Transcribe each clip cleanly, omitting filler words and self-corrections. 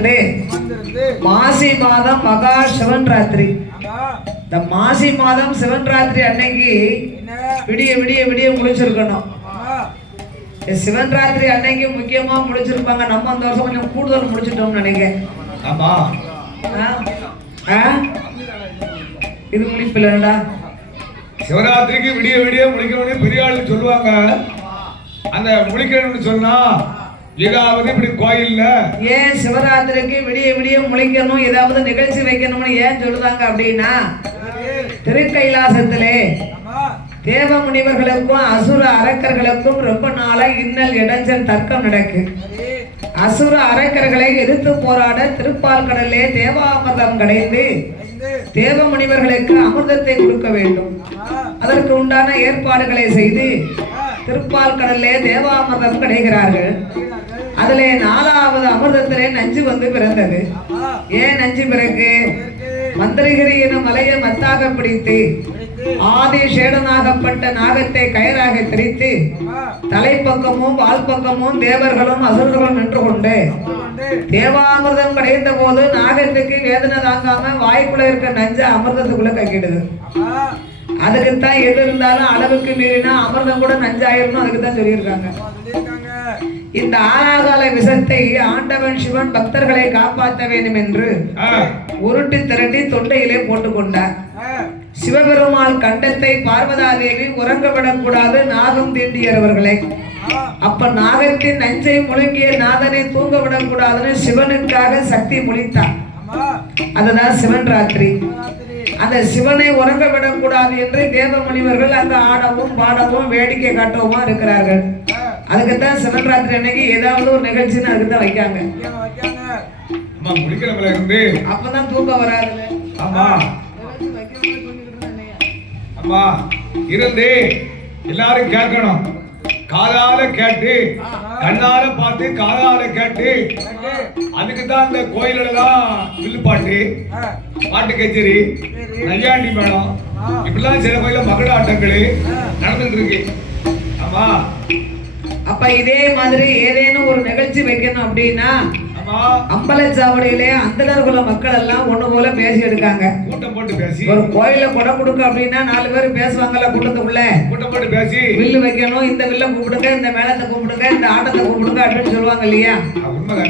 அமர்ந்திருந்து மாசி மாதம் மகா சிவன் ராத்திரி. இந்த மாசி மாதம் சிவன் ராத்திரி அன்னைக்கு விடிய விடிய விடிய முடிச்சிருக்கணும். சிவன் ராத்திரி அன்னைக்கு முக்கியமா முடிச்சிருப்பாங்க. நம்ம அந்த வருஷம் கொஞ்சம் கூடுதல் முடிச்சிட்டோம்னு நினைக்கிறேன். ஆமா இது முடிப்பில்லடா. சிவராத்திரிக்கு விடிய விடிய முடிக்கணும்னு பெரிய ஆளு சொல்லுவாங்க. அந்த முடிக்கணும்னு சொன்னா ஏதாவது இப்படி கோயில்ல ஏன் சிவராத்திரிக்கு விடிய விடிய முழிக்கணும், ஏதாவது நிகழ்ச்சி வைக்கணும்னு ஏன் சொல்லுதாங்க அப்படின்னா, திருக்கைலாசத்திலே தேவ முனிவர்களுக்கும் அசுர அரக்கர்களுக்கும் ரொம்ப நாளா இன்னல் இடைஞ்சல் தர்க்கம் நடக்கு. அசுர அரக்கர்களை எதிர்த்து போராட திருப்பால் கடலே தேவாமிர்தம் கடைந்து தேவ முனிவர்களுக்கு அமிர்தத்தை கொடுக்க வேண்டும். அதற்கு உண்டான ஏற்பாடுகளை செய்து திருப்பால் கடலே தேவாமிர்தம் கிடைக்கிறார்கள். அதிலே 4வது அமிர்தத்திலே நஞ்சு வந்து பிறந்தது. ஏன் நஞ்சு பிறகு? மந்திரகிரி எனும் மலையை மத்தாக பிடித்து ஆதி சேடனாகப்பட்ட நாகத்தை கயிறாக திரித்து தலைப்பக்கமும் வால் பக்கமும் தேவர்களும் அசுரர்களும் நின்று கொண்டு தேவாமிர்தம் கிடைத்த போது நாகத்துக்கு வேதனை தாங்காம வாய்க்குள்ள இருக்க நஞ்ச அமிர்தத்துக்குள்ள கக்கிடுது. அதுக்குத்தான் எது இருந்தாலும் அளவுக்கு மீறினா அமிர்தம் கூட நஞ்சாயிரும். அதுக்குத்தான் சொல்லியிருக்காங்க. இந்த ஆறாகால விஷத்தை ஆண்டவன் சிவன் பக்தர்களை காப்பாற்ற வேண்டும் என்று உருட்டி திரட்டி தொண்டையிலே போட்டுக்கொண்டார். சிவபெருமாள் கண்டத்தை பார்வதாதேவி உறங்கவிடக்கூடாது நாகம் தீண்டியவர்களை. அப்ப நாகத்தின் நஞ்சை முழுங்கிய நாதனை தூங்க விடக்கூடாதுன்னு சிவனுக்காக சக்தி முழித்தார். அதுதான் சிவன் ராத்திரி. அந்த சிவனை உறங்க விடக்கூடாது என்று தேவ முனிவர்கள் அங்க ஆடவும் பாடவும் வேடிக்கை காட்டவும் இருக்கிறார்கள். அதுக்குத்தான் சிவன் ராத்திரி அன்னைக்கு ஏதாவது ஒரு நிகழ்ச்சின்னு அதுக்குதான் வைக்காங்க. அப்பதான் தூக்கம் வராது. அம்மா இருந்து எல்லாரும் கேட்கணும். காதால கேட்டு கண்ணால பார்த்து காதால கேட்டு அதுக்குதான் இந்த கோயிலோட தான் வில்லு பாட்டு பாட்டு கச்சேரி நையாண்டி மேளம் இப்படிலாம் சில கோயில மகள ஆட்டங்களே நடந்துட்டு இருக்கு. ஆமா அப்ப இதே மாதிரி ஏதேனும் ஒரு நிகழ்ச்சி வைக்கணும் அப்படின்னா அம்பலச்சாவடியிலே அந்தனர்குல மக்கள் எல்லாம் ஒண்ணு போல பேசி எடுக்காங்க. கூட்டம் போட்டு பேசி ஒரு கோயில கொடை கொடுக்க அப்படின்னா 4 பேர் பேசுவாங்கல்ல கூட்டத்துக்குள்ள. கூட்டம் போட்டு பேசி வில்லு வைக்கணும், இந்த வில்ல கூப்பிடுங்க, இந்த மேளத்தை கூப்பிடுங்க, இந்த ஆட்டத்தை கூப்பிடுங்க அப்படின்னு சொல்லுவாங்க இல்லையா?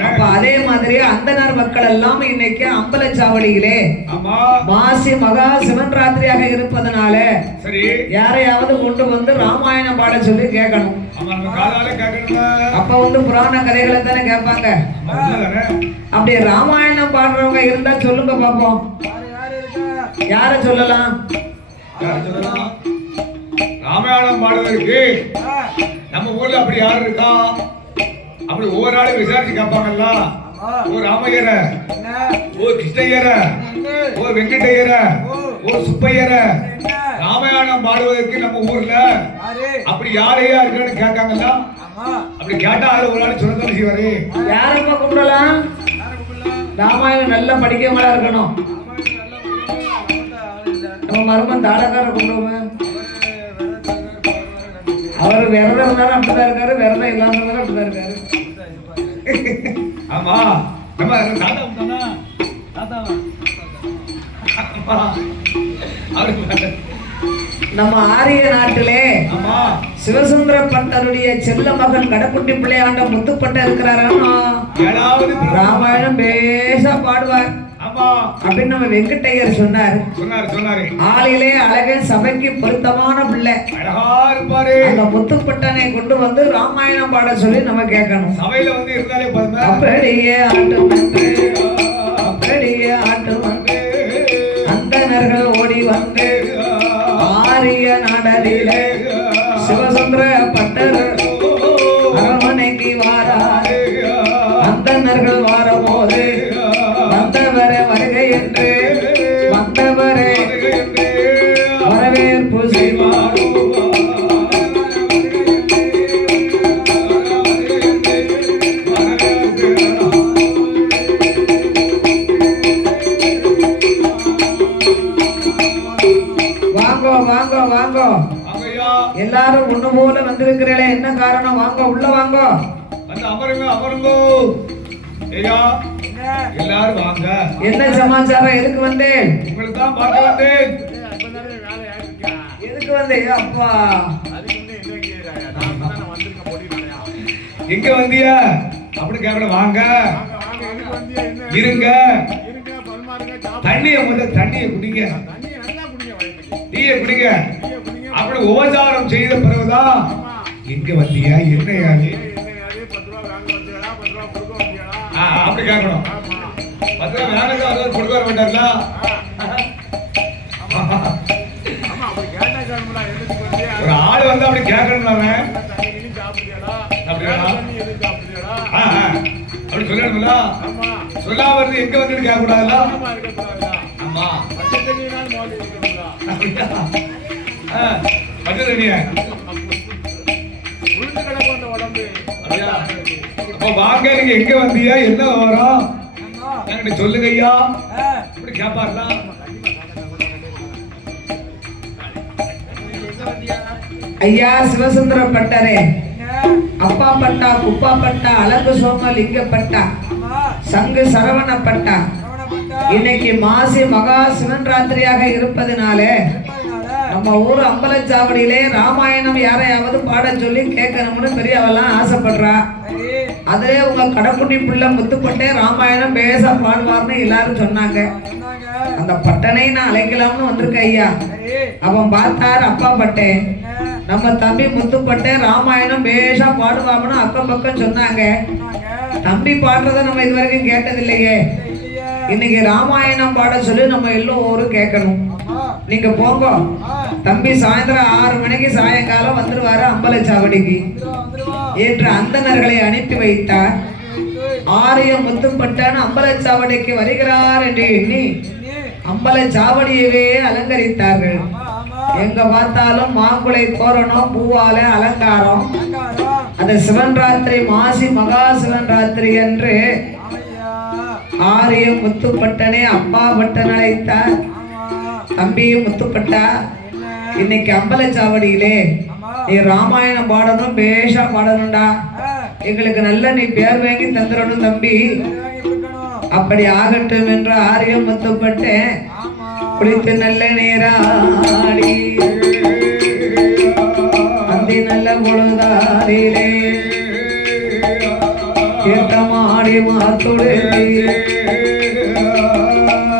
அப்ப அதே மாதிரி அந்தனர் மக்கள் எல்லாம் இன்னைக்கு அம்பலச்சாவடியிலே மாசி மகா சிவன் ராத்திரியாக இருப்பதனால சரி யாரையாவது கொண்டு வந்து ராமாயணம் பாட சொல்லி கேட்கணும். அப்ப வந்து புராண கதைகளை தானே கேட்பாங்க. அப்படி ராமாயணம் பாடுறவங்க இருந்தா சொல்லுங்க பாப்போம். யார சொல்லலாம்? ராமாயணம் பாடுவதற்கு நம்ம ஊர்ல அப்படி யாரு இருக்கா? அப்படி ஒவ்வொரு ஆளும் விசாரிச்சு கேட்பாங்கல்ல. ஓ ராமையர, ஓ கிருஷ்ணய்யர, ஓ வெங்கடையர, ஓ சுப்பையர ராமாயணம் பாடுவதற்கு நம்ம ஊர்ல அப்படி யாரையா இருக்குன்னு கேட்காங்கல்ல. அப்படி கேட்டா அதுல ஒரு ஆள் சொல்ல செய்வாரு. யாரப்பா கூப்பிடலாம்? ராமாயணம் நல்லா படிக்கவங்களா இருக்கணும். நம்ம மருமன் தாடகார கூப்பிடுவோம். அவர் விரதம் இருந்தாலும் அப்படிதான் இருக்காரு, விரதம் இல்லாம இருந்தாலும் அப்படிதான் இருக்காரு. ஆமா நம்ம தாத்தா தானா தாத்தா நம்ம ஆரிய நாட்டிலே சிவசுந்தர பட்டருடைய செல்ல மகன் கடக்குட்டி பிள்ளையாண்ட முத்துப்பட்ட இருக்கிறாரா? ராமாயணம் பேசா பாடுவார் அப்படின்னு நம்ம வெங்கடையர் சொன்னாரு. ஆளிலே அழகே சபைக்கு பொருத்தமான பிள்ளை அந்த முத்துப்பட்டனை கொண்டு வந்து ராமாயணம் பாட சொல்லி நம்ம கேட்கணும். சபையில வந்து இருந்தாலே அப்படியே ஆட்டம் அப்படியே ஆட்டம் அந்தனர்கள் ஓடி வந்து ஆரிய நாடலிலே சிவசுந்தர பட்டர் அரமனைக்கு வாரார். அந்தனர்கள் வார போது வந்தவரை வருகை என்று வந்தவரை வரவேற்பு செய்வார். வாங்க வாங்க எல்லாரும் ஒண்ணு போல வந்திருக்கிறீங்களே, என்ன காரணம்? வாங்க உள்ள வாங்க. அமருங்க அமருங்க. ஐயா எல்லாரும் வாங்க. என்ன சமாச்சாரம்? எதுக்கு வந்தேன்? உங்களுக்கு தான் பார்க்க வந்தேன். எதுக்கு வந்தேன்? அப்பா எங்க வந்தியா அப்படி கேட்கல. வாங்க இருங்க. தண்ணிய முதல்ல தண்ணிய குடிங்க, டீய குடிங்க. அப்படி உபச்சாரம் செய்த பிறகுதான் எங்க வந்தியா என்னையா அப்படி கேட்கணும். 10 ரூபா வேணுங்க, அது கொடுக்க வர மாட்டார்ல. ஒரு ஆள் வந்து அப்படி கேட்கணும். அப்படி சொல்லணும்ல. சொல்லாம இருந்து எங்க வந்து கேட்க கூடாதுல்ல. ஆமா பச்சை தண்ணிய அப்ப வாங்க. நீங்க எங்க வந்தியா என்ன வரும் என்கிட்ட சொல்லுங்க ஐயா. அப்படி கேட்பார்ல. ஐயா சிவசுந்தர பட்டரே, அப்பா பட்டா, குப்பா பட்டா, அழகு சோம லிங்க பட்டா, சங்கு சரவண பட்டா, இன்னைக்கு மாசி மகா சிவன் ராத்திரியாக இருப்பதனால நம்ம ஊர் அம்பலச்சாவடியிலே ராமாயணம் யாரையாவது பாட சொல்லி கேட்கணும்னு பெரியவெல்லாம் ஆசைப்படுறா. அதுல உங்க கடைக்குட்டி பிள்ளை முத்துப்பட்டே ராமாயணம் பேச பாடுவார்னு எல்லாரும் சொன்னாங்க. அந்த பட்டனை நான் அழைக்கலாம்னு வந்திருக்கேன் ஐயா. அவன் பார்த்தார், அப்பா பட்டேன் நம்ம தம்பி முத்துப்பட்டே ராமாயணம் பேசா பாடுவாங்கன்னு அக்கம் பக்கம் சொன்னாங்க. தம்பி பாடுறத நம்ம இது வரைக்கும் கேட்டதில்லையே. இன்னைக்கு ராமாயணம் பாட சொல்லி நம்ம எல்லோரும் கேட்கணும். நீங்க போங்க. தம்பி சாயந்தரம் 6 மணிக்கு சாயங்காலம் வந்துருவாரு அம்பலச்சாவடிக்கு என்று அந்தணர்களை அனுப்பி வைத்தார். ஆரிய முத்துப்பட்டான் அம்பலச்சாவடிக்கு வருகிறார் என்று எண்ணி அம்பலச்சாவடியவே அலங்கரித்தார்கள். எங்க பார்த்தாலும் மாங்குளை தோரணம், பூவால அலங்காரம். அந்த சிவன் ராத்திரி, மாசி மகா சிவன் ராத்திரி என்று ஆரிய முத்துப்பட்டனே அப்பா பட்டன் அழைத்தார். தம்பி முத்துப்பட்டா, இன்னைக்கு அம்பலச்சாவடியிலே நீ ராமாயணம் பாடணும், பேஷா பாடணும்டா. எங்களுக்கு நல்ல நீ பேர் வாங்கி தந்துடணும் தம்பி. அப்படி ஆகட்டும் என்று ஆரிய முத்துப்பட்டேன் குளித்து நல்ல நேராடி அந்தி நல்ல பொழுதாரிலே தீர்த்தமாடி மாத்துடு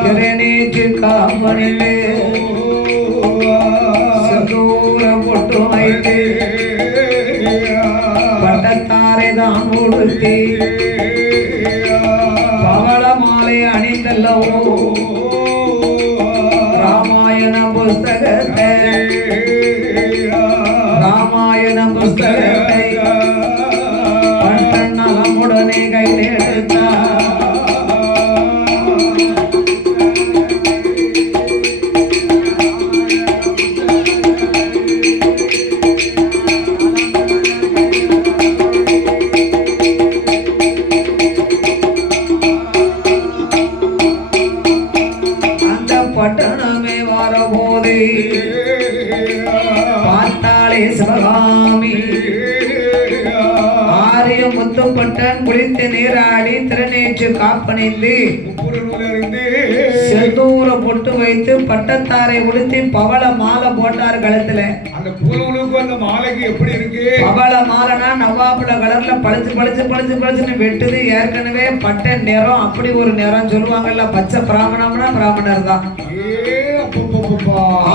திறனேற்று காப்பனிலே சதூர பொட்டு வைத்து பட்டத்தாரை தான் உடுத்தி பவள மாலை அணிந்தல்லவோ ராமாயண புஸ்தகத்தை பட்டன் நலமுடனே கையில் எடுத்தார். பட்டணமே வரபோது பார்த்தாலே சிவகாமி ஆரிய முத்துப்பட்டன் குளித்து நீராடி திருநேற்று காப்பணிந்து செந்தூர பொட்டு வைத்து பட்டத்தாரை உடுத்தி பவள மாலை போட்டார் கழுத்துல. அந்த பூலூருக்கு அந்த மாலைக்கு எப்படி இருக்கு? பவள மாலைனா நவாப்புல கலர்ல பளிச்சு பளிச்சு பளிச்சு பளிச்சுன்னு வெட்டுது. ஏற்கனவே பட்ட நிறம் அப்படி ஒரு நிறம் சொல்லுவாங்கல்ல. பச்சை பிராமணம்னா பிராமணர் தான்.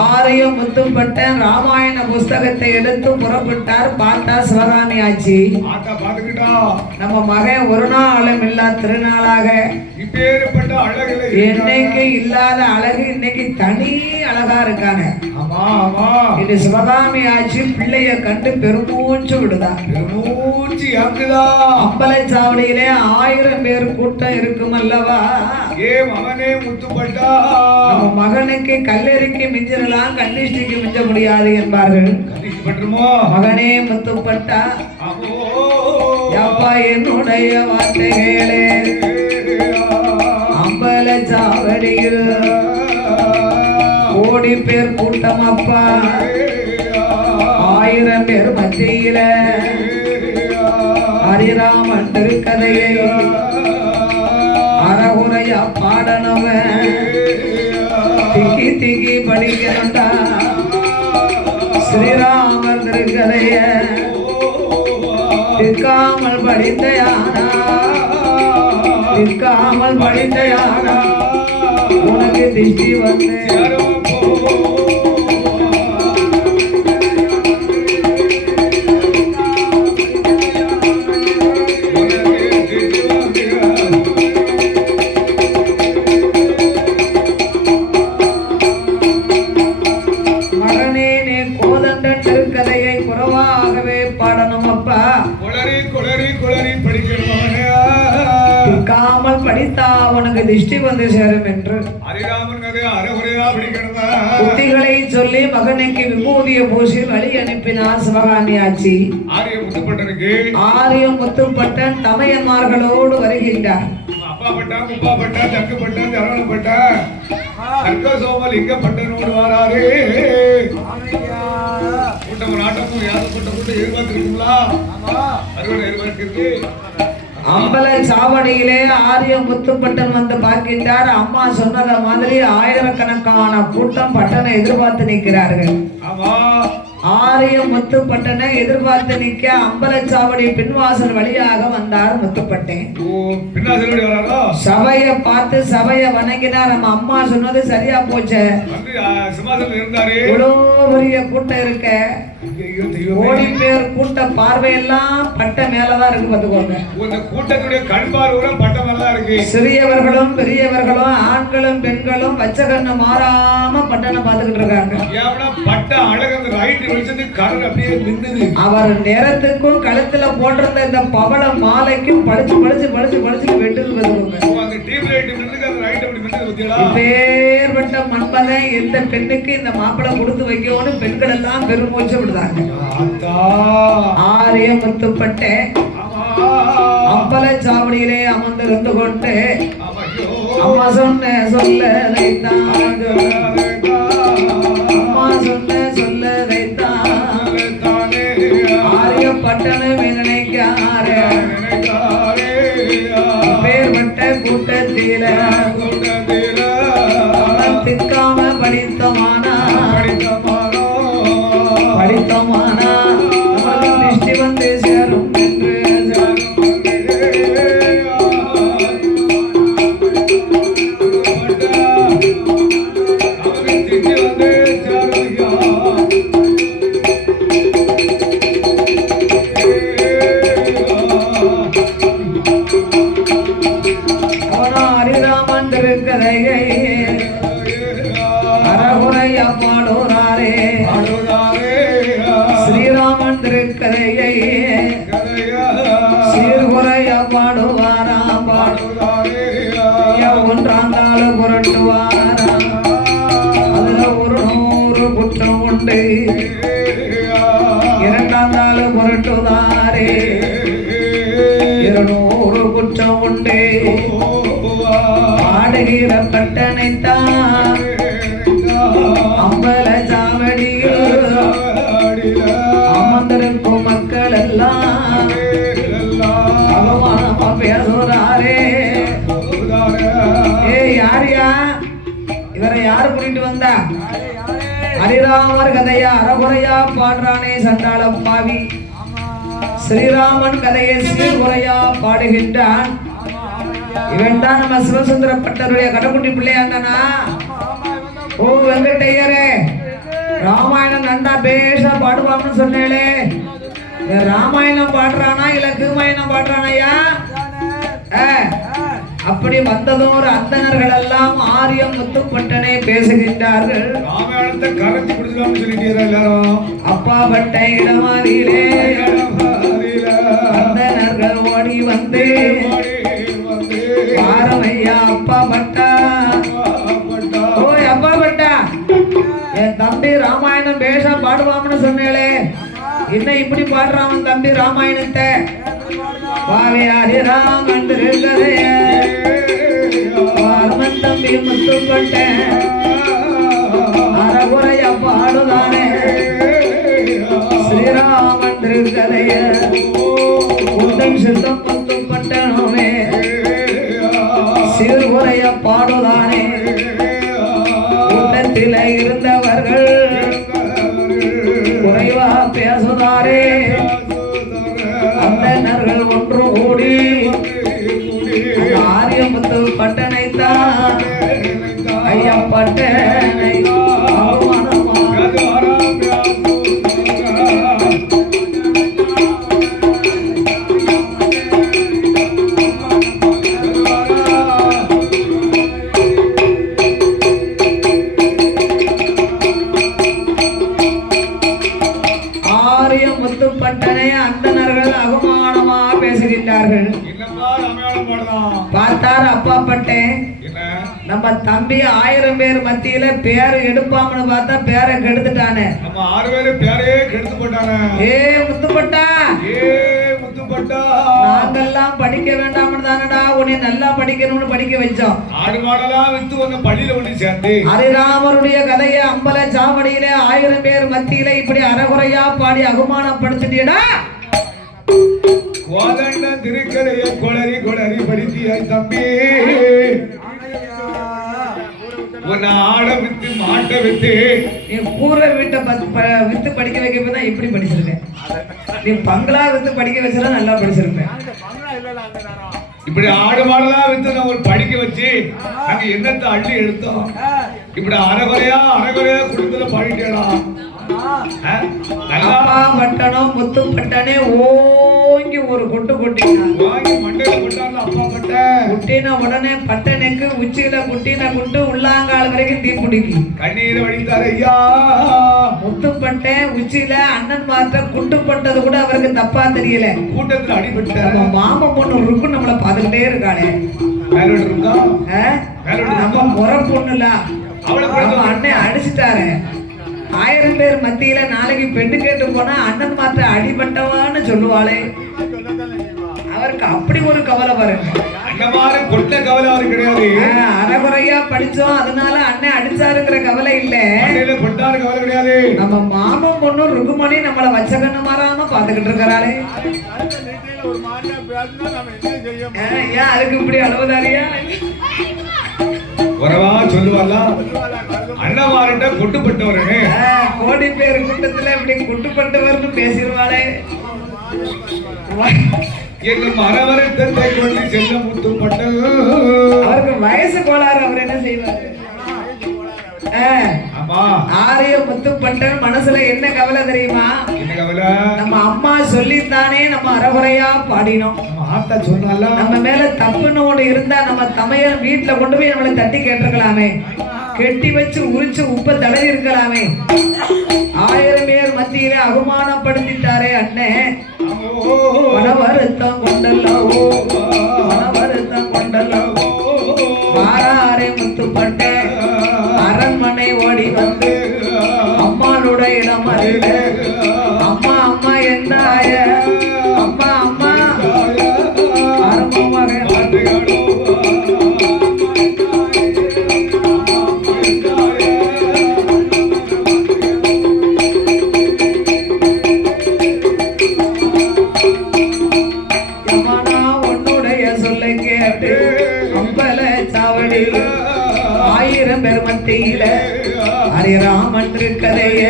ஆரிய முத்துப்பட்டன் ராமாயண புஸ்தகத்தை எடுத்து புறப்பட்டார். பார்த்தா சிவகாமி ஆச்சு. நம்ம மகன் ஒரு நாளும் இல்லா திருநாளாக என்னைக்கு இல்லாத அழகு இன்னைக்கு தனி அழகா இருக்காங்க. இது சிவகாமி ஆச்சு. பிள்ளைய கண்டு பெருமூச்சு விடுதா. பெருமூச்சு அம்பலச்சாவடியிலே 1000 பேர் கூட்டம் இருக்கும் அல்லவா. மகனே முத்துப்பட்டா, நம்ம மகனுக்கு கல்லெறிக்கு மிஞ்சலாம், கன்னிஷ்டிக்கு மிஞ்ச முடியாது என்பார்கள். மகனே முத்துப்பட்டா, அப்பா என்னுடைய வார்த்தைகளே அம்பலச்சாவடியில் கோடி பேர் கூட்டம் அப்பா. 1000 பேர் மத்தியில ஹரிராமன் திருக்கதையை பாடணும் திக்கி திக்கி படிக்கணும்டா ஸ்ரீராமர் திருக்கதைய திக்காமல் படித்த யாரா திக்காமல் படித்த யாரா உனக்கு திஷ்டி வந்து படித்தா உனக்கு திருஷ்டி வந்து சேரும் என்று புத்திகளை சொல்லி மகனுக்கு விபூதிய பூசி வழி அனுப்பினார் சிவகாமி ஆட்சி. ஆரியம் முத்துப்பட்டன் தமையன்மார்களோடு வருகின்றார். அம்பல சாவடியிலே ஆரிய முத்துப்பட்டன் வந்து பார்க்கின்றார். அம்மா சொன்னத மாதிரி ஆயிரக்கணக்கான கூட்டம் பட்டனை எதிர்பார்த்து நிற்கிறார்கள். ஆரிய முத்துப்பட்டனை எதிர்பார்த்து நிற்க அம்பலச்சாவடி பின்வாசல் வழியாக வந்தார் முத்துப்பட்டேன். சபையை பார்த்து சபையை வணங்கினார். நம்ம அம்மா சொன்னது சரியா போச்சு. இவ்வளோ பெரிய கூட்டம் இருக்க, கோடி பேர் கூட்ட பார்வையெல்லாம் பட்ட மேலதான் இருக்கு. பார்த்துக்கோங்க, கூட்டத்துடைய கண் பார்வை பட்ட மேலதான் இருக்கு. சிறியவர்களும் பெரியவர்களும் ஆண்களும் பெண்களும் வச்ச கண்ணு மாறாம பட்டனை பார்த்துக்கிட்டு இருக்காங்க. பட்ட அழகு அவர் நேரத்துக்கும் கழுத்துல போட்டிருந்த இந்த பவள மாலைக்கும் பளிச்சு பளிச்சு பளிச்சு பளிச்சு வெட்டுது. பேர்பட்ட மன்மதை எந்த பெண்ணுக்கு இந்த மாப்பிளை கொடுத்து வைக்கணும்னு பெண்கள் எல்லாம் பெருமூச்சு விடுதாங்க. ஆரிய முத்துப்பட்ட அம்பலச்சாவடியிலே அமர்ந்திருந்து கொண்டு அம்மா சொன்ன சொல்லதைத்தான் அம்மா சொன்ன சொல்லதைத்தான் ஆரிய பட்டணம் நினைக்கார பேர்பட்ட கூட்டத்தில திக்காம படித்தமானா படித்தமானா திருஷ்டி வந்து சேரும் என்று ஸ்ரீராமன் திருக்கதையை சீர்குறைய பாடுவாராம். ஒன்றாம் தாள புரட்டுவாராம். அதுல 100 குற்றம் உண்டு. இரண்டாம் தாள புரட்டுவாரே 200 குற்றம் உண்டு. பாடுகிற பட்டனைத்தான் அம்பல சாவடியில் அமர்ந்திருக்கும் மக்கள் எல்லாம் அவமானமா பேசுறாரே. யாரியா இவரை யாரு கூட்டிட்டு வந்தா? ஹரிராமர் கதையா அறகுறையா பாடுறானே சண்டாள பாவி. ஸ்ரீராமன் கதையை சீர்குறையா பாடுகின்றான். இவன் தான் நம்ம சிவசுந்தர பட்டருடைய கடைக்குட்டி பிள்ளையாண்டனா. ஓ வெங்கட்டையரே, ராமாயணம் நண்டா பேச பாடுவான்னு சொன்னேளே, ராமாயணம் பாடுறானா இல்ல திருமாயணம் பாடுறானையா? அப்படி வந்ததும் ஒரு அந்தணர்கள் எல்லாம் ஆரியம் முத்துப்பட்டனை பேசுகின்றார்கள். ராமாயணத்தை கரைச்சி குடிச்சுக்காம சொல்லிட்டீரா எல்லாரும்? அப்பா பட்ட இடமாறியிலே அந்தணர்கள் ஓடி வந்து பாரமையா அப்பா பட்டா. ஓய் அப்பா பட்டா, என் தம்பி ராமாயணம் பேச பாடுவான்னு சொன்னேளே, என்ன இப்படி பாடுறான் தம்பி ராமாயணத்தை? பாவையாரி ராமன் திருக்கதைய பார்மன் தம்பி முத்துப்பட்ட அறகுறைய பாடுதானே ஸ்ரீராமன் திருக்கதைய கூட்டம் சித்தம் முத்துப்பட்டனோமே சீர் அறகுறைய பாடுதானே கூட்டத்தில இருந்தவர்கள் குறைவா பேசுதாரே அந்தனர்கள் ஒன்று கூடி ஆரியமுத்து பட்டனைத்தான் ஐயா பட்டனை முத்துப்பட்டனை அந்தனர்கள் அவமானமா பேசுகின்றார்கள். பார்த்தார் அப்பா பட்டேன் நம்ம தம்பி 1000 பேர் மத்தியில பேரை எடுப்பாம்னு பார்த்தா பேரை கெடுத்துட்டானே. நம்ம 6 பேரு பேரையே கெடுத்து போட்டானே. முத்துப்பட்டா நாங்கெல்லாம் படிக்க வேண்டாம்னு தானடா உன்னை நல்லா படிக்கணும்னு படிக்க வச்சோம். ஆடு மாடெல்லாம் வித்து உங்க பள்ளியில ஒண்ணு சேர்ந்து ஹரிராமருடைய கதையை அம்பல சாவடியில 1000 பேர் மத்தியில இப்படி அறகுறையா பாடி அவமானப்படுத்திட்டா. கோதண்ட திருக்கரைய கொளறி கொளறி படித்திய தம்பி உன்னை ஆட வித்து மாட்ட வித்து நீ கூரை வீட்டை வித்து படிக்க வைக்கப்பதான் இப்படி படிச்சிருக்கேன். நீ பங்களா வித்து படிக்க வச்சா நல்லா படிச்சிருப்பேன். இப்படி ஆடு மாடெல்லாம் வித்து நான் ஒரு படிக்க வச்சு அங்க என்னத்தை அள்ளி எடுத்தோம். இப்படி அரைகுறையா குடும்பத்துல பாடிட்டேலாம். அப்பா பட்டணம் முத்துப்பட்டனே ஓங்கி ஒரு கொட்டு கொட்டினாங்க. மண்டையில கொட்டாங்க அப்பா பட்ட குட்டின உடனே பட்டனுக்கு உச்சியில குட்டின குட்டு உள்ளாங்கால் வரைக்கும் தீப்பிடிக்கு கண்ணீரை வடித்தார் ஐயா. முத்துப்பட்டேன் உச்சியில அண்ணன் மாற்ற குட்டுப்பட்டது கூட அவருக்கு தப்பா தெரியல. கூட்டத்துல அடிபட்ட மாமா பொண்ணு இருக்கு நம்மள பாத்துக்கிட்டே இருக்காளே. நம்ம முறை பொண்ணுல அண்ணன் அடிச்சுட்டாரு. 1000 பேர் மத்தியில நாளைக்கு பெண்ணு கேட்டு போனா அண்ணன் மாற்ற அடிபட்டவான்னு சொல்லுவாளே. அவருக்கு அப்படி ஒரு கவலை வரும். கவலை அவருக்கு கிடையாது. அறகுறையா படிச்சோம் அதனால அண்ணன் அடிச்சாருங்கிற கவலை இல்ல. கவலை கிடையாது. நம்ம மாமன் பொண்ணு ருக்குமணி நம்மள வச்ச கண்ணு மாறாம பாத்துக்கிட்டு இருக்கிறாளே. ஏன் அதுக்கு இப்படி அளவுதாரியா உறவா சொல்லுவாளா அண்ணமார்கிட்ட குட்டுப்பட்டவரு கோடி பேர் கூட்டத்துல இப்படி குட்டுப்பட்டவர்னு பேசிடுவாளே. எங்க மரவரத்தை கொண்டு செல்ல முத்துப்பட்ட அவருக்கு வயசு கோளாறு. அவர் என்ன செய்வாரு? ஆரிய முத்துப்பட்டன் மனசுல என்ன கவலை தெரியுமா? நம்ம அம்மா சொல்லித்தானே நம்ம அறகுறையா பாடினோம். சொன்னால நம்ம மேல தப்புன்னு ஒண்ணு இருந்தா நம்ம தமையர் வீட்டுல கொண்டு போய் நம்மளை தட்டி கேட்டிருக்கலாமே. கெட்டி வச்சு உரிச்சு உப்ப தடவி இருக்கலாமே. 1000 பேர் மத்தியில அவமானப்படுத்திட்டாரே அண்ணே. மன வருத்தம் கொண்டல்லவோ வருத்தம் கொண்டல்லவோ வாராரே முத்துப்பட்டே அரண்மனை ஓடி வந்து அம்மாளுடைய இடம் அறில அம்மா அம்மா என்னாய அம்மா அம்மா உன்னுடைய சொல்லை கேட்டு அம்பல சாவடியில் 1000 பேர் மத்தியில ஹரிராமன் திருக்கதைய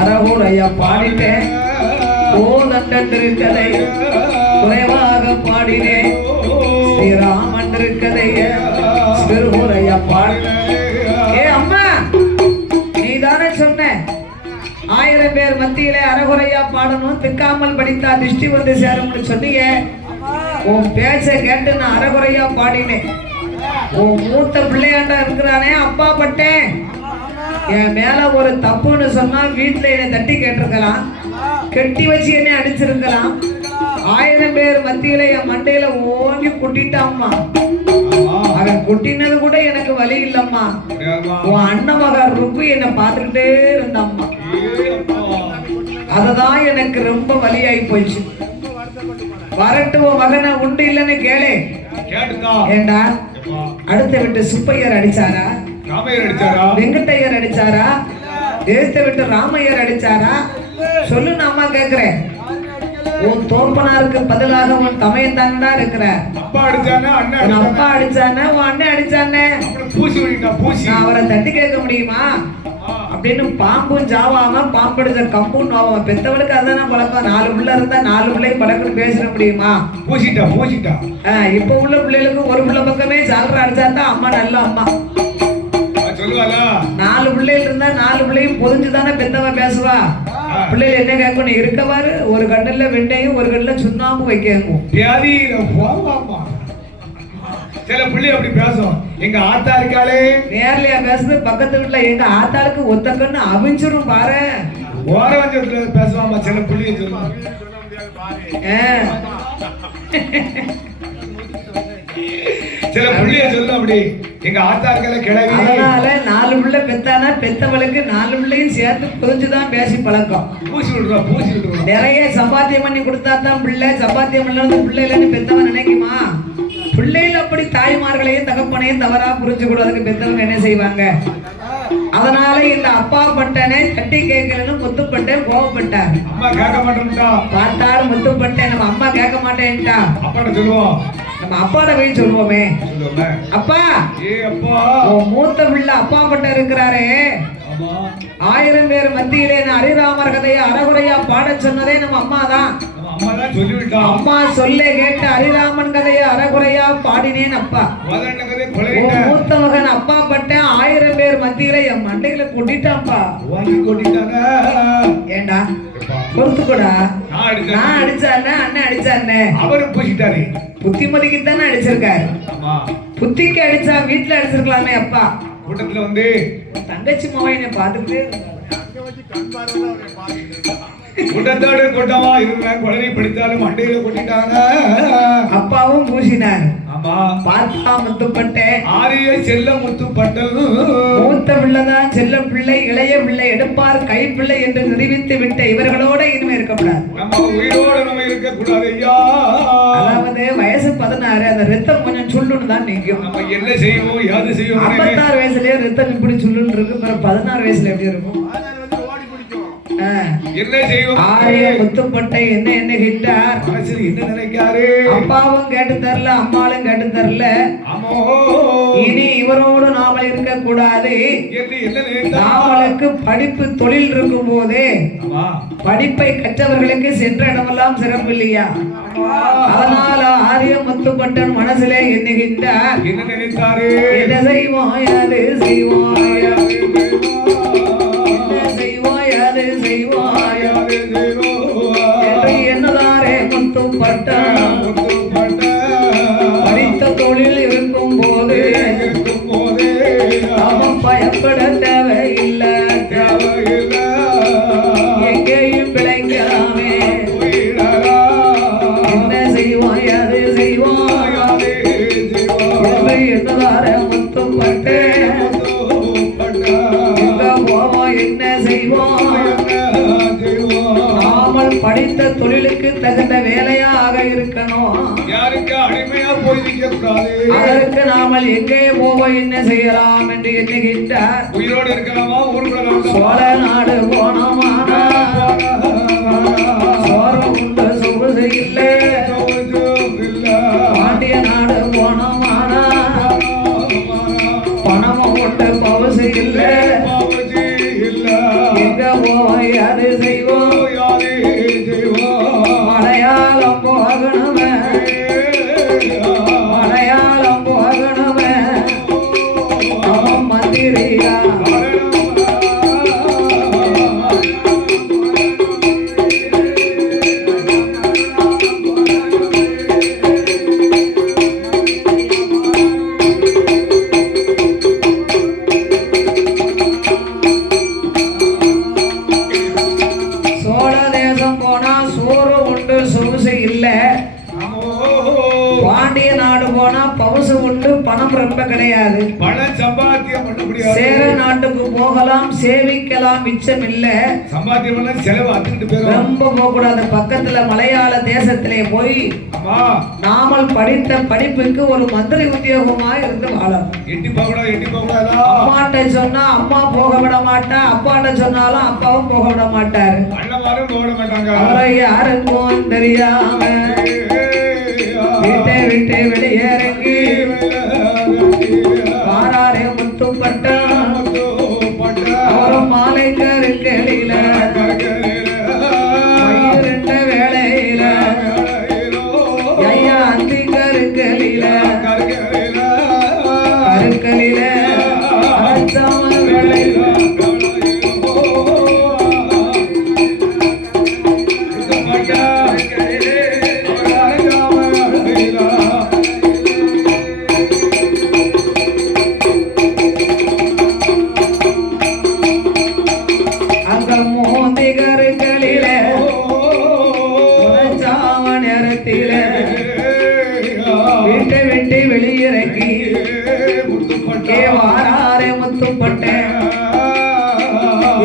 அறகுறைய பாடிட்டேன். கோதண்டன் திருக்கதைய குறைவாக பாடினேன். ஸ்ரீராமன் திருக்கதைய சிறுகுறைய பாடினேன். அம்மா நீ தானே சொன்ன 1000 பேர் மத்தியில அறகுறையா பாடணும், திக்காமல் படித்தா திருஷ்டி வந்து சேரும்னு சொன்னீங்க. உன் பேச்ச கேட்டு நான் அறகுறையா பாடினேன். உன் மூத்த பிள்ளையாண்டா இருக்கிறானே அப்பா பட்டேன், என் மேல ஒரு தப்புன்னு சொன்னா வீட்டுல என்னை தட்டி கேட்டிருக்கலாம், கெட்டி வச்சு என்னை அடிச்சிருக்கலாம். 1000 பேர் மத்தியில என் மண்டையில ஓங்கி குட்டிட்டாம்மா. அவன் குட்டினது கூட எனக்கு வலி இல்லம்மா. உன் அண்ணன் மகன் ருக்கு என்னை பார்த்துக்கிட்டே இருந்தாம்மா. அததான் எனக்கு ரொம்ப வலியாகி போச்சு. வரட்டு உன் மகனை உண்டு இல்லைன்னு கேளு. ஏண்டா அடுத்த விட்டு சுப்பையர் அடிச்சாரா, வெங்கட்டையர் அடிச்சாரா, எழுத்த விட்டு ராமையர் அடிச்சாரா? சொல்லு அம்மா கேக்குறேன். உன் தோப்பனாருக்கு பதிலாக உன் தமையன் தாங்கடா இருக்கிற. அப்பா அடிச்சானே அண்ணன் உன் அடிச்சானே. அப்பா அடிச்சானே உன் அண்ணன் அடிச்சானே, அப்புறம் பூசி விட்டா பூசி. நான் அவரை தட்டி கேட்க முடியுமா அப்படின்னு பாம்பும் ஜாவாம பாம்படிச்ச கம்பும் நோவாம. பெத்தவளுக்கு அதான பழக்கம். 4 பிள்ளை இருந்தா 4 பிள்ளையும் பழக்கம்னு பேசிட முடியுமா? பூசிட்டா பூசிட்டா. இப்ப உள்ள பிள்ளைகளுக்கு ஒரு பிள்ளை பக்கமே சால்ரா அடிச்சாதான் அம்மா நல்ல அம்மா சொல்லுவாளா? 4 பிள்ளைகள் இருந்தா 4 பிள்ளையும் பொதிஞ்சுதானே பெத்தவ பேசுவா. பிள்ளைகள் என்ன கேட்கணும்? இருக்கவாரு ஒரு கண்ணுல வெண்டையும் ஒரு கண்ணுல சுண்ணாம்பு வைக்கணும். வியாதி போவாமா. சில பிள்ளை அப்படி பேசும். எங்க ஆத்தா இருக்காளே நேர்லயா பேசுது, பக்கத்து வீட்டுல எங்க ஆத்தாளுக்கு ஒத்த கண்ணு அவிஞ்சிரும் பாரு. ஓரவஞ்சத்துல பேசுவாமா சில பிள்ளைய சொல்லுவாங்க. சில பிள்ளைய சொல்ல அப்படி எங்க ஆத்தா இருக்கல கிளவி. அதனால 4 பிள்ளை பெத்தானா பெத்தவளுக்கு 4 பிள்ளையும் சேர்த்து புரிஞ்சுதான் பேசி பழக்கம். பூசி விடுறா பூசி விடுறா. நிறைய சம்பாத்தியம் பண்ணி கொடுத்தா தான் பிள்ளை. சம்பாத்தியம் பண்ணல பிள்ளை இல்லைன்னு பெத்தவன் நினைக்குமா? பிள்ளைகள் அப்படி தாய்மார்களையும் தகப்பனையும் தவறா புரிஞ்சு கூடாதுக்கு பெத்தவங்க என்ன செய்வாங்க? அதனால இந்த அப்பா பட்டனை தட்டி கேட்கலன்னு முத்துப்பட்டேன் கோவப்பட்டார். அம்மா கேட்க மாட்டேன்டா பார்த்தாரு முத்துப்பட்டேன். நம்ம அம்மா கேட்க மாட்டேன்ட்டா. அப்பாட்ட சொல்லுவோம். நம்ம அப்பாட போய் சொல்லுவோமே, சொல்லுவோமே, அப்பா அப்பா உன் மூத்த பிள்ளை அப்பா பட்ட இருக்கிறாரே, 1000 பேர் மத்தியிலே நான் ஹரிராமர் கதையை அறகுறையா பாட சொன்னதே நம்ம அம்மா தான். அம்மா சொல்ல கேட்டு ஹரிராமன் கதையை அறகுறையா பாடினேன் அப்பா. மூத்த மகன் அப்பா பட்ட 1000 பேர் மத்தியில என் மண்டைகளை கொட்டிட்டான்ப்பா. ஏண்டா பொறுத்துக்கூடா, நான் அடிச்சானே அண்ணன் அடிச்சானே அவரு பூசிட்டாரு. புத்திமதிக்கு தானே அடிச்சிருக்காரு. புத்திக்கு அடிச்சா வீட்டுல அடிச்சிருக்கலாமே அப்பா. கூட்டத்துல வந்து தங்கச்சி மகனை பார்த்துட்டு கூட்டத்தோடு கூட்டமா இருந்தாங்க. குழந்தை படித்தாலும் மண்டையில கொட்டிட்டாங்க. அப்பாவும் பூசினார். ஆமா பார்த்தா முத்துப்பட்டே ஆரிய செல்ல முத்துப்பட்டல். மூத்த பிள்ளைதான் செல்ல பிள்ளை, இளைய பிள்ளை எடுப்பார் கை பிள்ளை என்று நிரூபித்து விட்ட இவர்களோட இனிமே இருக்கக்கூடாது. நம்ம உயிரோட நம்ம இருக்க கூடாது ஐயா. அதாவது வயசு 16, அந்த ரத்தம் கொஞ்சம் சுள்ளுன்னு தான் நிற்கும். நம்ம என்ன செய்வோம் யாது செய்வோம். 56 வயசுலயே ரத்தம் இப்படி சுள்ளுன்னு இருக்கு. 16 வயசுல எப்படி இருக்கும்? என்ன செய்வோம்? ஆரிய முத்துப்பட்டை என்ன எண்ணுகின்றார்? மனசில் என்ன நினைக்காரு? அப்பாவும் கேட்டு தரல, அம்மாளும் கேட்டு தரல. இனி இவரோடு நாம இருக்க கூடாது. நாமளுக்கு படிப்பு தொழில் இருக்கும் போதே படிப்பை கற்றவர்களுக்கு சென்ற இடமெல்லாம் சிறப்பு இல்லையா? அதனால ஆரிய முத்துப்பட்டன் மனசிலே எண்ணுகின்றார். என்ன நினைத்தாரு? என்ன செய்வோம் அது செய்வோம், என்னதாரே முத்துப்பட்டன் படித்த தொழில் இருக்கும் போது அவன் பயப்பட தேவையில்லை. எங்கேயும் பிழைக்கலாமே. என்ன செய்வோம் அது செய்வோம் என்னதாரே முத்துப்பட்டன் எங்க போவோம் என்ன செய்வோம்? நாமல் படித்த தொழிலுக்கு தகுந்த வேலையாக இருக்கணும். யாருக்கு அடிமையா போய் நிற்க கூடாது. அதற்கு நாமல் எங்கே போவோம் என்ன செய்யலாம் என்று எண்ணுகின்றார். உயிரோடு இருக்கலாமா ஊருக்குள்ள? சோழ நாடு போனோமானா சோரம் உண்டு சொகுசு இல்லை. பாண்டிய நாடு போனோமானா பணமும் உண்டு பவுசு இல்லை. எங்க போவோம் அது செய்வோம்? மலையாளம் போகணுமே, மலையாளம் போகணுமே அவன் மந்திரியா. பாண்டிய நாடு போனா பவுசு உண்டு, பணம் ரொம்ப கிடையாது. பணம் சம்பாத்தியம் பண்ண முடியாது. சேர நாட்டுக்கு போகலாம், சேவிக்கலாம், மிச்சம் இல்ல. சம்பாத்தியம் பண்ண செலவு அதிட்டு போயிடும். ரொம்ப போக கூடாது. பக்கத்துல மலையாள தேசத்திலே போய் நாமல் படித்த படிப்புக்கு ஒரு மந்திரி உத்தியோகமா இருந்து வாழணும். எட்டி போகக்கூடாது, எட்டி போகக்கூடாதா? அம்மாட்ட சொன்னா அம்மா போக விட மாட்டா, அப்பாட்ட சொன்னாலும் அப்பாவும் போக விட மாட்டாரு. அண்ணன் யாரும் போட மாட்டாங்க அவரை யாருக்கும் தெரியாம வீட்டை விட்டு வெளியேறங்கி வாராரே முத்துப்பட்ட அவரும் மாலை கருக்களில இருந்த வேளையில ஐயா அந்தி கருக்களில கருக்களில அரசாம வேளையில வீட்டை விட்டு வெளியிறங்கி வாராரே முத்துப்பட்டேன்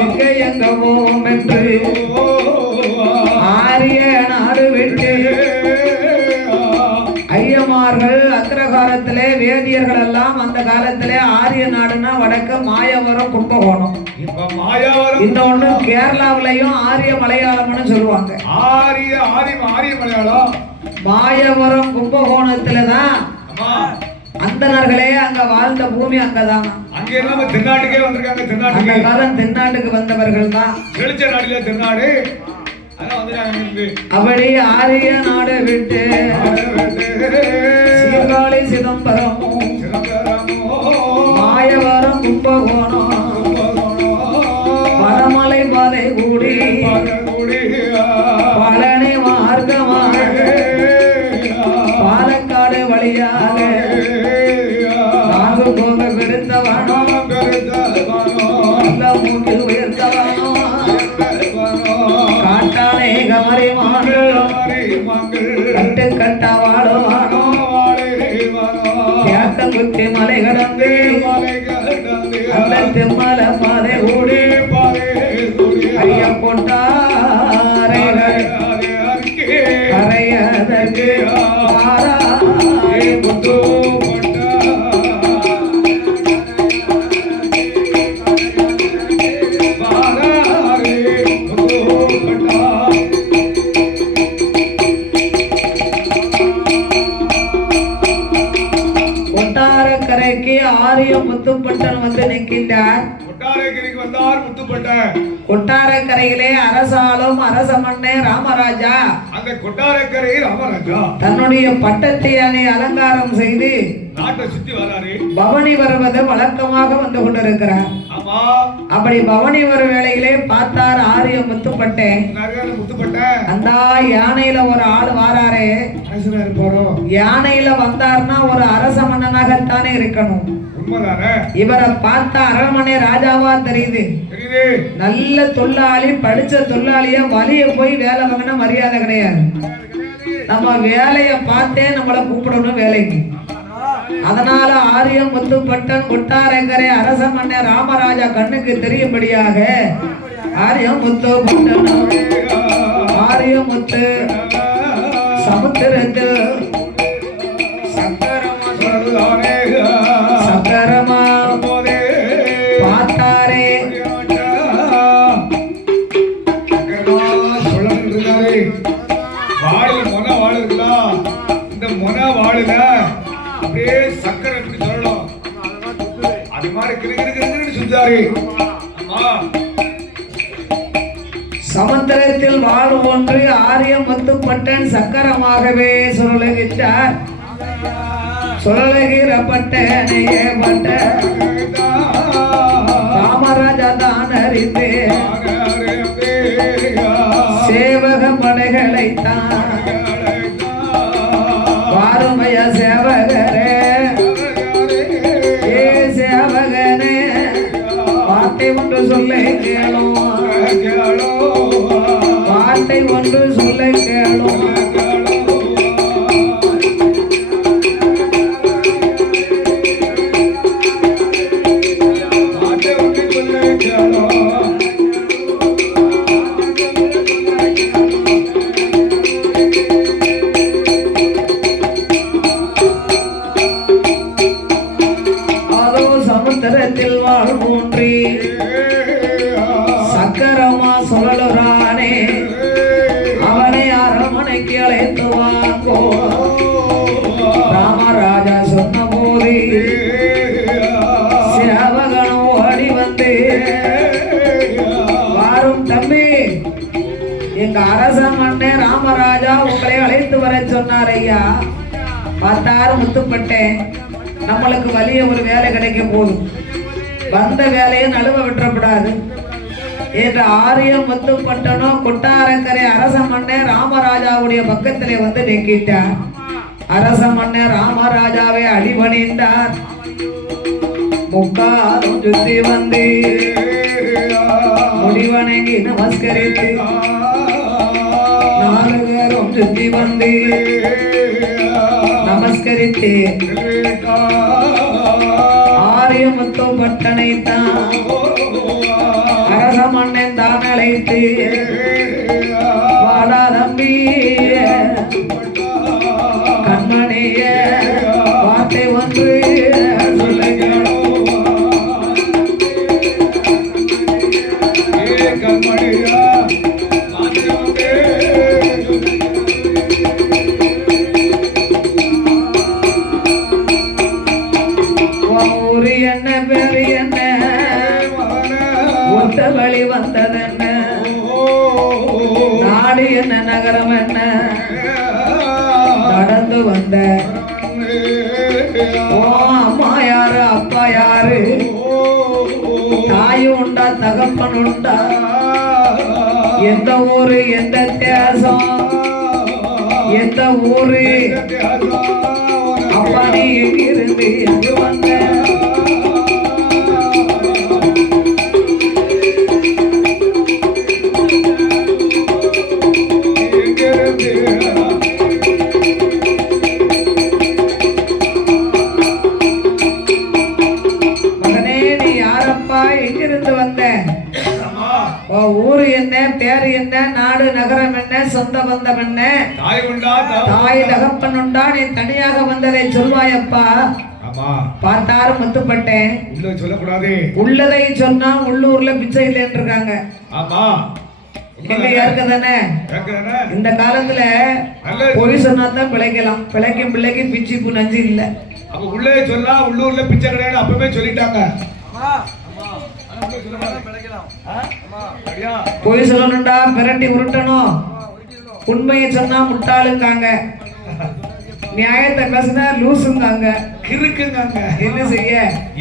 எங்க எங்க போவோம் என்று ஆரிய நாடு விட்டு ஐயமார்கள் அக்ரகாலத்திலே வேதியர்கள் எல்லாம் அந்த காலத்திலே ஆரிய நாடுனா வடக்கு மாயவரம் கும்பகோணம் இன்னொன்னு கேரளாவிலையும் ஆரிய மலையாளம்னு சொல்லுவாங்க ஆரிய மலையாளம் மாயவரம் கும்பகோணத்துலதான் அந்தனர்களே அங்க வாழ்ந்த பூமி அங்கதான் அங்க எல்லாம் தென்னாட்டுக்கே வந்திருக்காங்க அந்த காலம் தென்னாட்டுக்கு வந்தவர்கள் தான் வெளிச்ச நாடுல தென்னாடு அப்படி ஆரிய நாடு விட்டு சீர்காழி சிதம்பரமும் மாயவரம் கும்பகோணம் வடமலை பாதை கூடி பழனி மார்க்கமாக பாலக்காடு வழியாக நான்கு போக பெருந்தவனோ நல்ல மூக்கில் உயர்ந்தவனோ காட்டானே கமரி மாங்கள் கட்டு கட்டா வாழுவானோ தியாக குத்தி மலை கடந்து அந்த திம்மல பாதை கூடி ஐயா போட்டாரைகள் கரையதற்கு முத்து கொட்டாரக்கரைக்கு ஆரிய முத்துப்பட்டன் வந்து நிற்கின்றார். கொட்டாரக்கரையிலே அரசாலும் அரசமன்னே ராமராஜா அந்த கொட்டாரக்கரை ராமராஜா தன்னுடைய பட்டத்தை அணி அலங்காரம் செய்து நாட்டை சுத்தி வராரு. பவனி வருவது வழக்கமாக வந்து கொண்டிருக்கிறார். அப்படி பவனி வரும் வேளையிலே பார்த்தார் ஆரிய முத்துப்பட்டேன். அந்த யானையில ஒரு ஆள் வாராரே, யானையில வந்தார்னா ஒரு அரச மன்னனாகத்தானே இருக்கணும். இவரை பார்த்தா அரண்மனை ராஜாவா தெரியுது. நல்ல தொழிலாளி, படிச்ச தொழிலாளியா வலிய போய் வேலை வாங்கினா மரியாதை கிடையாது. நம்ம வேலைய பார்த்தே நம்மளை கூப்பிடணும் வேலைக்கு. அதனால ஆரியம் முத்துப்பட்டன் கொட்டாரக்கரை அரச மன்னர் ராமராஜா கண்ணுக்கு தெரியும்படியாக ஆரியம் முத்துப்பட்டன் ஆரியமுத்து சமுத்திரத்து சக்கரமா பார்த்தாரே. இந்த மொன வாழுல அப்படியே சக்கரை எப்படி சொல்லணும், அது மாதிரி கிருகிருன்னு சுத்தாரு. சமுத்திரத்தில் வாழ் ஒன்று ஆரியம் முத்துப்பட்டன் சக்கரமாகவே சுழலுகின்றார். சுழலுகிறப்பட்டனையே பட்ட ராமராஜா தான் அறிந்து சேவக படைகளைத்தான் வாருமைய சேவகரே, ஏ சேவகனே வார்த்தை ஒன்று சொல்ல கேளும், வார்த்தை ஒன்று சொல்ல கேளும். சமுத்திரத்தில் வாழ் ஊன்றி அக்கரமா சொல்லலுறானே அவனை அரமனைக்கு அழைத்து வாங்கோ. ராமராஜா சொன்ன போது சேவகனும் ஓடி வந்து வாரும் தம்பி, எங்க அரசன் மன்னே ராமராஜா உங்களை அழைத்து வர சொன்னார் ஐயா. பார்த்தாரு முத்துப்பட்டேன், நம்மளுக்கு வலிய ஒரு வேலை கிடைக்க போதும், வந்த வேலையை நழுவ விட்டுறப்படாது என்று ஆரியம் முத்துப்பட்டனும் கொட்டாரக்கரை அரச மன்னே ராமராஜாவுடைய பக்கத்திலே வந்து நிற்கிட்டார். அரச மன்னே ராமராஜாவை அடிபணிந்தார். முக்காலும் சுத்தி வந்து முடிவணங்கி நமஸ்கரித்து நாலுகரும் சுத்தி வந்து நமஸ்கரித்து ஆரியமுத்து பட்டனை தான் அரச மன்னன் தான் அழைத்து வாடா தம்பி கண்மணிய வார்த்தை ஒன்று என்ன பேரு என்ன ஒத்த வழி வந்ததென்ன நாடு என்ன நகரம் என்ன நடந்து வந்த ஓ அம்மா யாரு அப்பா யாரு தாய் உண்டா தகப்பன் உண்டா எந்த ஊரு எந்த தேசம் எந்த ஊரு அப்பா நீ எங்கிருந்து எங்கு வந்த ஊரு என்ன பேரு என்ன நாடு நகரம் என்ன சொந்த பந்தம் என்ன தாய் தகப்பன் உண்டா நீ தனியாக வந்ததை சொல்வாயப்பா. பார்த்தாரு முத்துப்பட்டேன், உள்ளதை சொன்னா உள்ளூர்ல பிச்சை இல்லைன்னு இருக்காங்க. எங்க ஏற்கதானே இந்த காலத்துல பொய் சொன்னாதான் பிழைக்கலாம், பிழைக்கும் பிள்ளைக்கு பிச்சு நஞ்சு இல்ல. உள்ளே சொன்னா உள்ளூர்ல பிச்சை கிடையாது அப்பவே சொல்லிட்டாங்க. பொய் சொல்லணும்டா பிரட்டி உருட்டணும், உண்மையை சொன்னா முட்டாளுங்காங்க, நியாயத்தை பேசினா லூசுங்காங்க, கிறுக்குங்காங்க. என்ன செய்ய?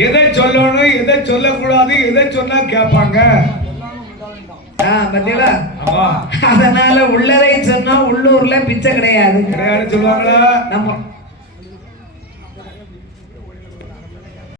எதை சொல்லணும் எதை சொல்லக்கூடாது எதை சொன்னா கேட்பாங்க. பாத்தீங்களா? அதனால உள்ளதை சொன்னா உள்ளூர்ல பிச்சை கிடையாது சொல்லுவாங்களா? நம்ம